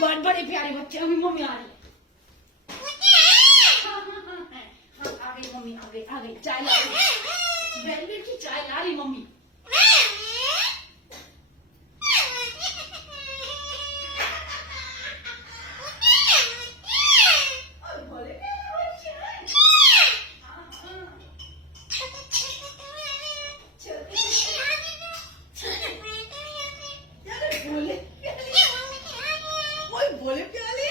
बड़े बड़े प्यारे बच्चे। अभी मम्मी आ रही है। आ गई मम्मी, आ गई चाय ला रही। वेलवेट की चाय ला रही मम्मी। बोले प्याले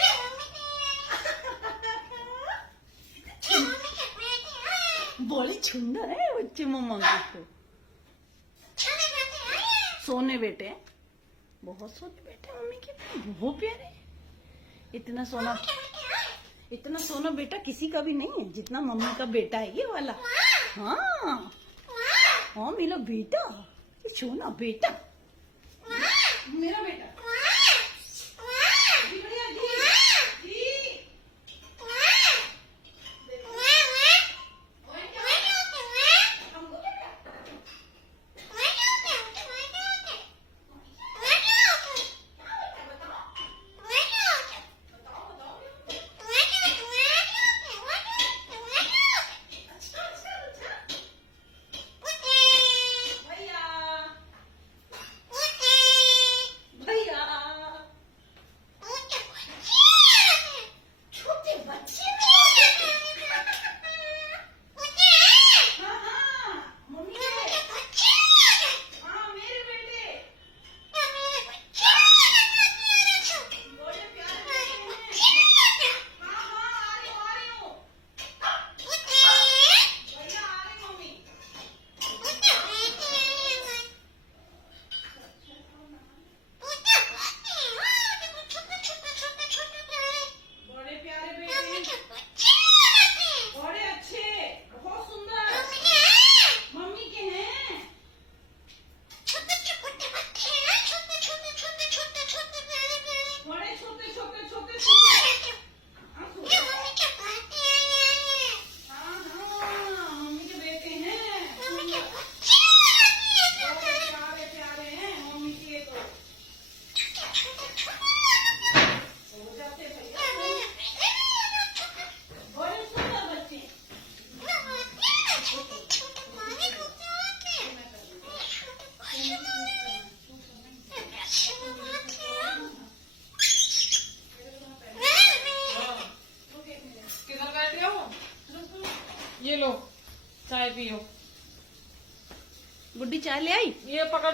बोले सुंदर है बच्चे मम्मा को। सोने बेटे, बहुत सोने बेटे मम्मी के, बहुत प्यारे। इतना सोना बेटा किसी का भी नहीं है जितना मम्मी का बेटा है ये वाला। हाँ हाँ मेरा बेटा, ये सोना बेटा, मेरा बेटा। ये लो चाय पियो। गुड्डी चाय ले आई। ये पकड़।